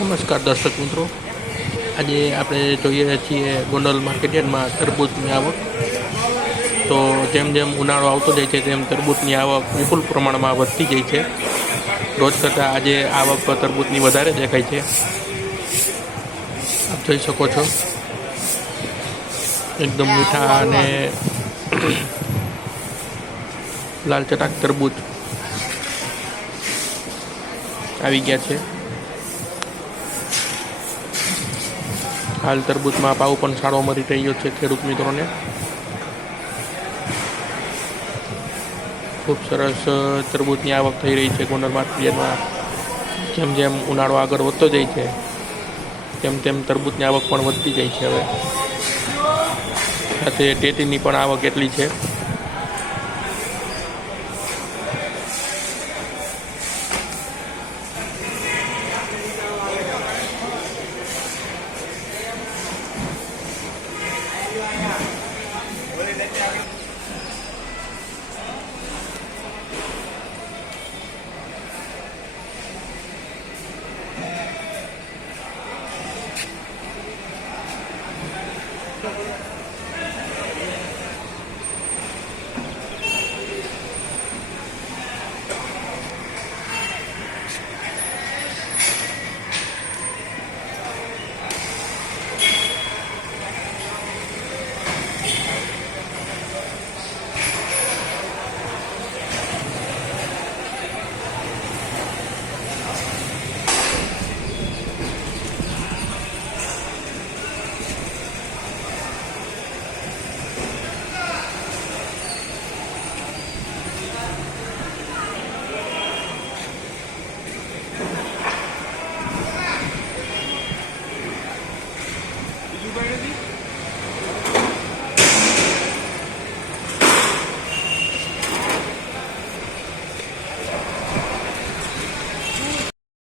નમસ્કાર દર્શક મિત્રો, આજે આપણે જોઈએ છીએ ગોંડલ માર્કેટયાર્ડમાં તરબૂચની આવક. તો જેમ જેમ ઉનાળો આવતો જાય છે તેમ તરબૂચની આવક વિપુલ પ્રમાણમાં વધતી જાય છે. રોજ કરતાં આજે આવક તરબૂચની વધારે દેખાય છે. આપ જોઈ શકો છો, એકદમ મીઠા અને લાલ ચટાક તરબૂચ આવી ગયા છે. હાલ તરબૂચમાં ભાવ પણ સારો મળી રહ્યો છે ખેડૂત મિત્રોને. ખૂબ સરસ તરબૂચની આવક થઈ રહી છે ગોંડલ માર્કેટમાં. જેમ જેમ ઉનાળો આગળ વધતો જાય છે તેમ તેમ તરબૂચની આવક પણ વધતી જાય છે. હવે સાથે ટેટીની પણ આવક એટલી છે.